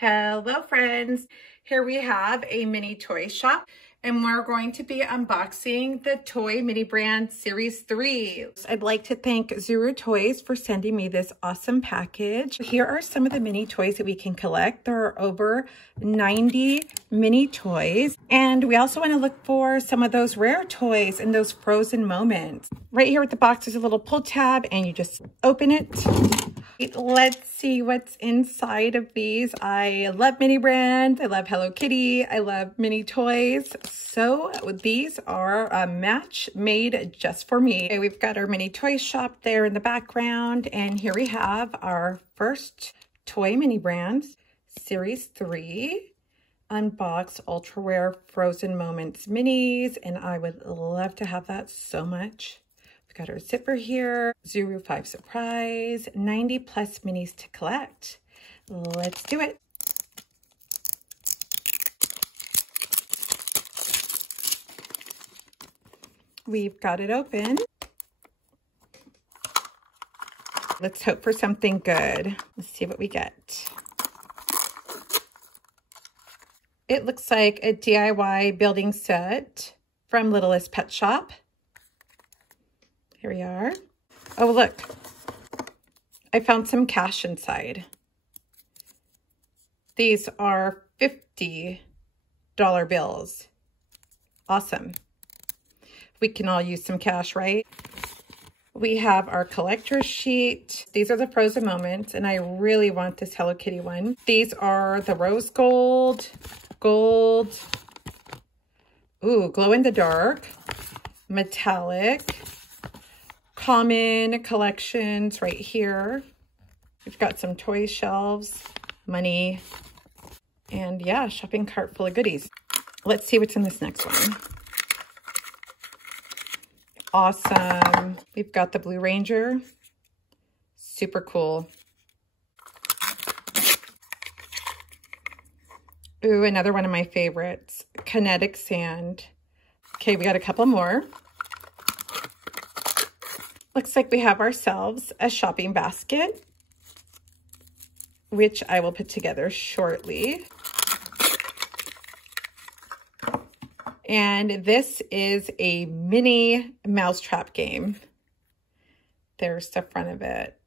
Hello friends, here we have a mini toy shop and we're going to be unboxing the Toy Mini Brand Series 3. I'd like to thank Zuru Toys for sending me this awesome package. Here are some of the mini toys that we can collect. There are over 90 mini toys, and we also want to look for some of those rare toys and those frozen moments. Right here with the box is a little pull tab and you just open it. Let's see what's inside of these. I love mini brands. I love Hello Kitty. I love mini toys. So these are a match made just for me. Okay, we've got our mini toy shop there in the background. And here we have our first Toy Mini Brands Series 3 Unboxed Ultra Rare Frozen Moments Minis. And I would love to have that so much. We've got our zipper here, Zuru 5 surprise, 90 plus minis to collect. Let's do it. We've got it open. Let's hope for something good. Let's see what we get. It looks like a DIY building set from Littlest Pet Shop. Here we are. Oh, look. I found some cash inside. These are $50 bills. Awesome. We can all use some cash, right? We have our collector's sheet. These are the frozen moments, and I really want this Hello Kitty one. These are the rose gold, ooh, glow in the dark, metallic, common collections right here. We've got some toy shelves, money, and yeah, shopping cart full of goodies. Let's see what's in this next one. Awesome. We've got the Blue Ranger. Super cool. Ooh, another one of my favorites, Kinetic Sand. Okay, we got a couple more. Looks like we have ourselves a shopping basket, which I will put together shortly. And this is a mini mousetrap game. There's the front of it.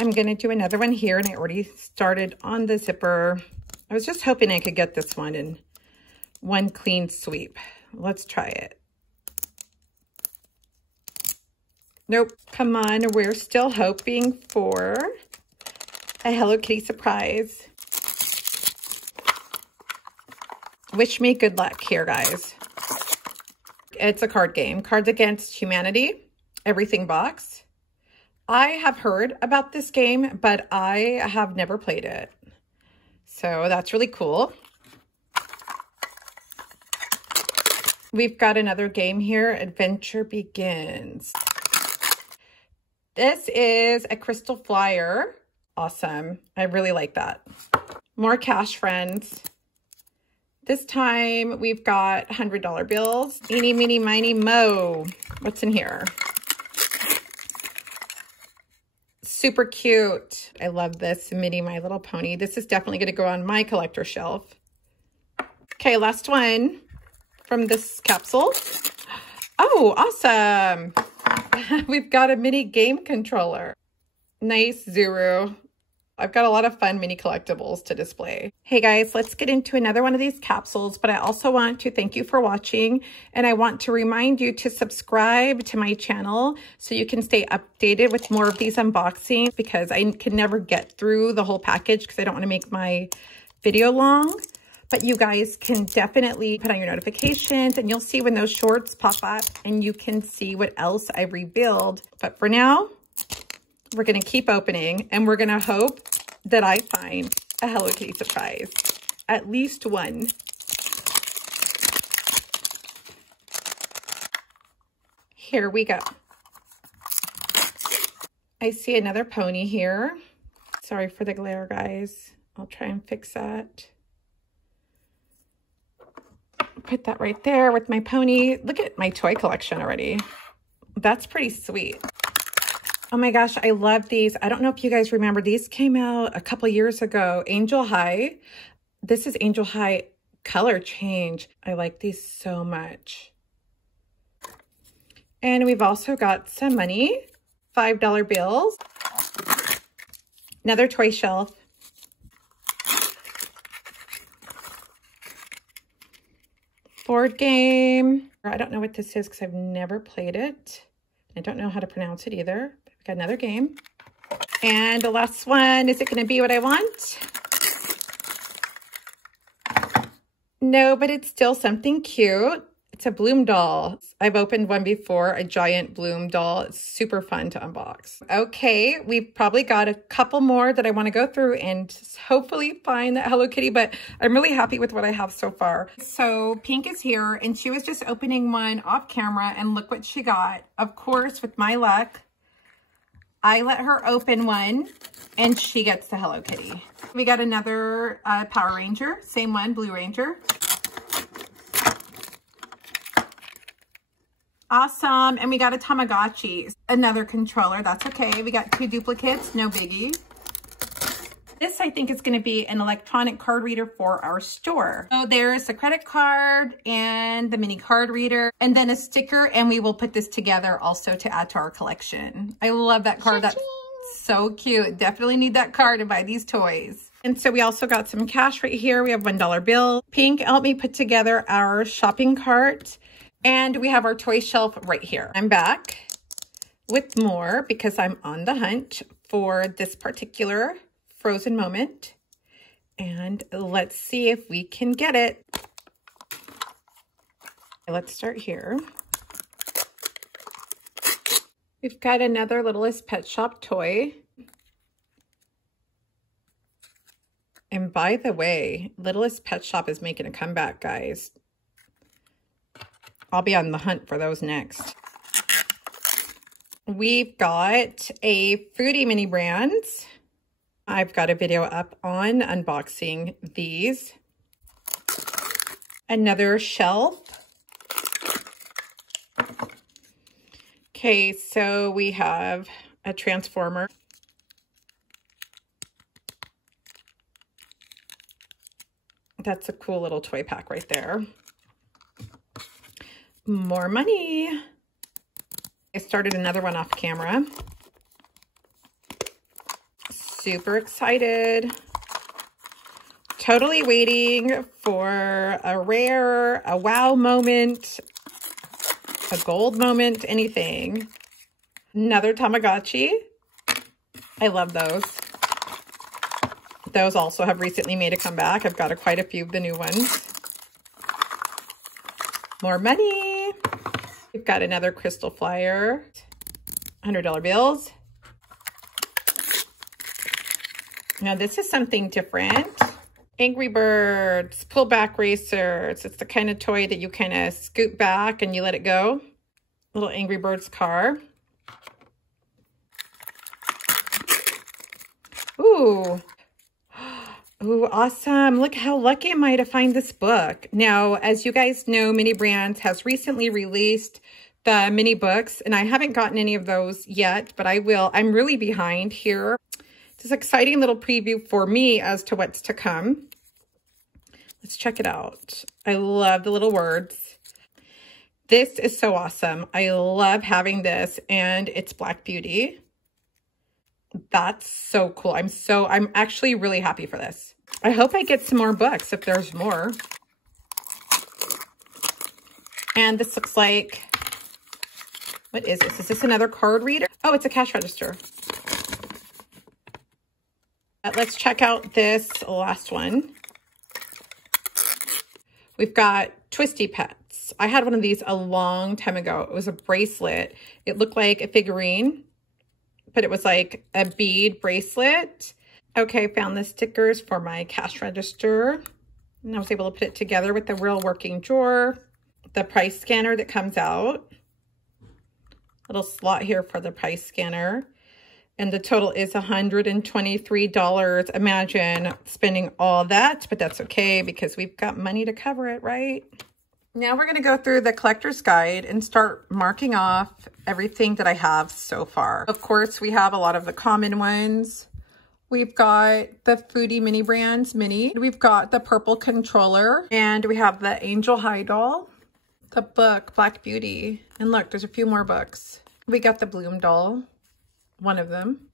I'm going to do another one here, and I already started on the zipper. I was just hoping I could get this one in one clean sweep. Let's try it. Nope, come on, we're still hoping for a Hello Kitty surprise. Wish me good luck here, guys. It's a card game, Cards Against Humanity, everything box. I have heard about this game, but I have never played it. So that's really cool. We've got another game here, Adventure Begins. This is a crystal flyer. Awesome. I really like that. More cash, friends. This time we've got $100 bills. Eeny, meeny, miny, mo. What's in here? Super cute. I love this Minnie, My Little Pony. This is definitely going to go on my collector shelf. Okay, last one from this capsule. Oh, awesome. We've got a mini game controller. Nice, Zuru. I've got a lot of fun mini collectibles to display. Hey guys, let's get into another one of these capsules, but I also want to thank you for watching, and I want to remind you to subscribe to my channel so you can stay updated with more of these unboxings, because I can never get through the whole package because I don't want to make my video long. But you guys can definitely put on your notifications, and you'll see when those shorts pop up and you can see what else I revealed. But for now, we're going to keep opening, and we're going to hope that I find a Hello Kitty surprise. At least one. Here we go. I see another pony here. Sorry for the glare, guys. I'll try and fix that. Put that right there with my pony. Look at my toy collection already. That's pretty sweet. Oh my gosh, I love these. I don't know if you guys remember, these came out a couple years ago. Angel High. This is Angel High color change. I like these so much. And we've also got some money, $5 bills. Another toy shelf. Board game. I don't know what this is because I've never played it. I don't know how to pronounce it either. We've got another game. And the last one, is it going to be what I want? No, but it's still something cute. It's a Bloom doll. I've opened one before, a giant Bloom doll. It's super fun to unbox. Okay, we've probably got a couple more that I want to go through and hopefully find that Hello Kitty, but I'm really happy with what I have so far. So Pink is here and she was just opening one off camera and look what she got. Of course, with my luck, I let her open one and she gets the Hello Kitty. We got another Power Ranger, same one, Blue Ranger. Awesome. And we got a Tamagotchi, another controller. That's okay. We got 2 duplicates, no biggie. This, I think, is going to be an electronic card reader for our store. So there's the credit card and the mini card reader and then a sticker. And we will put this together also to add to our collection. I love that card. That's so cute. Definitely need that card to buy these toys. And so we also got some cash right here. We have $1 bill. Pink helped me put together our shopping cart. And we have our toy shelf right here. I'm back with more because I'm on the hunt for this particular Frozen moment. And let's see if we can get it. Let's start here. We've got another Littlest Pet Shop toy. And by the way, Littlest Pet Shop is making a comeback, guys. I'll be on the hunt for those next. We've got a Fruity Mini Brands. I've got a video up on unboxing these. Another shelf. Okay, so we have a Transformer. That's a cool little toy pack right there. More money. I started another one off camera. Super excited. Totally waiting for a rare, a wow moment, a gold moment, anything. Another Tamagotchi. I love those. Those also have recently made a comeback. I've got quite a few of the new ones. More money. We've got another crystal flyer, $100 bills. Now this is something different. Angry Birds, pullback racers. It's the kind of toy that you kind of scoot back and you let it go. Little Angry Birds car. Ooh. Ooh, awesome. Look how lucky am I to find this book. Now, as you guys know, Mini Brands has recently released the mini books, and I haven't gotten any of those yet, but I will. I'm really behind here. It's an exciting little preview for me as to what's to come. Let's check it out. I love the little words. This is so awesome. I love having this, and it's Black Beauty. That's so cool. I'm actually really happy for this. I hope I get some more books if there's more. And this looks like, what is this? Is this another card reader? Oh, it's a cash register. Let's check out this last one. We've got Twisty Pets. I had one of these a long time ago. It was a bracelet. It looked like a figurine, but it was like a bead bracelet. Okay, found the stickers for my cash register. And I was able to put it together with the real working drawer. The price scanner that comes out. Little slot here for the price scanner. And the total is $123. Imagine spending all that, but that's okay because we've got money to cover it, right? Now we're gonna go through the collector's guide and start marking off everything that I have so far. Of course, we have a lot of the common ones. We've got the Foodie Mini Brands Mini. We've got the purple controller, and we have the Angel High doll, the book Black Beauty, and look, there's a few more books. We got the Bloom doll, one of them.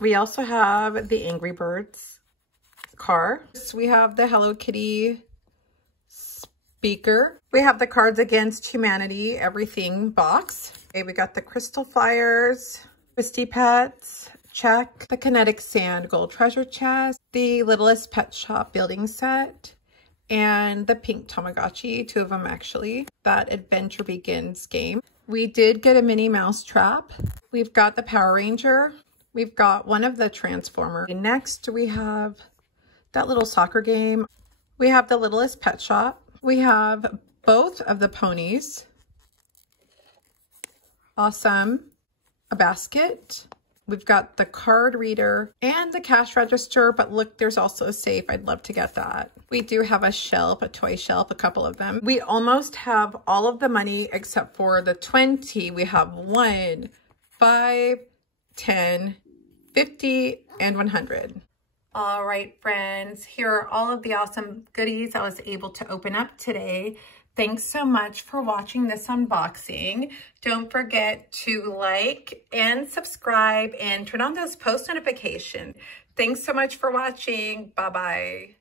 We also have the Angry Birds car. We have the Hello Kitty speaker. We have the Cards Against Humanity Everything box. Okay, we got the Crystal Flyers, Christy Pets, check. The Kinetic Sand Gold Treasure Chest, the Littlest Pet Shop building set, and the pink Tamagotchi, two of them actually, that Adventure Begins game. We did get a Minnie Mouse trap. We've got the Power Ranger. We've got one of the Transformers. Next, we have that little soccer game. We have the Littlest Pet Shop. We have both of the ponies. Awesome. A basket. We've got the card reader and the cash register, but look, there's also a safe. I'd love to get that. We do have a shelf, a toy shelf, a couple of them. We almost have all of the money except for the 20. We have 1, 5, 10, 50, and 100. All right, friends, here are all of the awesome goodies I was able to open up today. Thanks so much for watching this unboxing. Don't forget to like and subscribe and turn on those post notifications. Thanks so much for watching. Bye-bye.